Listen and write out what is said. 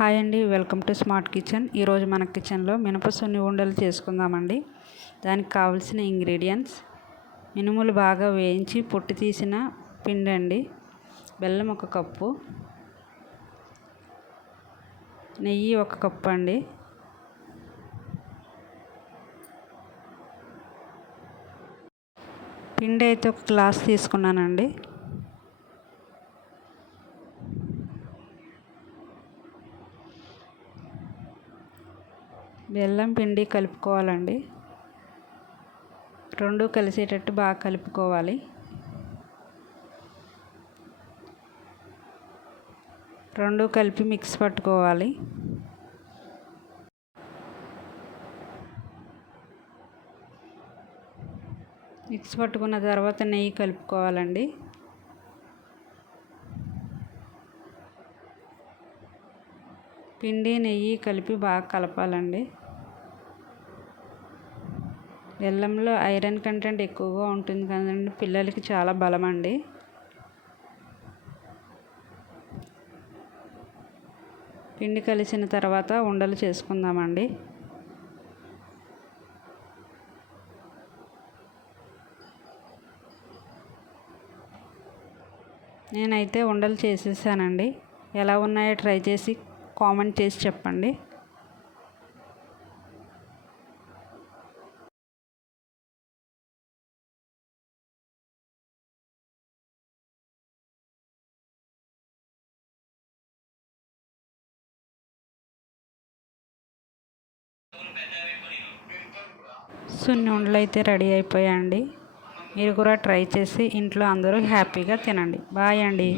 Hi అండి, welcome to smart kitchen. ఈరోజు మన కిచెన్లో మినపసున్ని ఉండలు చేసుకుందామండి. దానికి కావాల్సిన ఇంగ్రీడియంట్స్: మినుములు బాగా వేయించి పొట్టు తీసిన పిండి అండి, బెల్లం 1 కప్పు, నెయ్యి 1 కప్పు అండి, పిండి అయితే 1 గ్లాస్ తీసుకున్నానండి. బెల్లం పిండి కలుపుకోవాలండి. రెండు కలిసేటట్టు బాగా కలుపుకోవాలి. రెండు కలిపి మిక్స్ పట్టుకోవాలి. మిక్స్ పట్టుకున్న తర్వాత నెయ్యి కలుపుకోవాలండి. పిండి నెయ్యి కలిపి బాగా కలపాలండి. బెల్లంలో ఐరన్ కంటెంట్ ఎక్కువగా ఉంటుంది కదండి, పిల్లలకి చాలా బలం అండి. పిండి కలిసిన తర్వాత ఉండలు చేసుకుందామండి. నేనైతే ఉండలు చేసేసానండి. ఎలా ఉన్నాయో ట్రై చేసి కామెంట్ చేసి చెప్పండి. సున్ని ఉండలు అయితే రెడీ అయిపోయాయండి. మీరు కూడా ట్రై చేసి ఇంట్లో అందరూ హ్యాపీగా తినండి. బాయ్ అండి.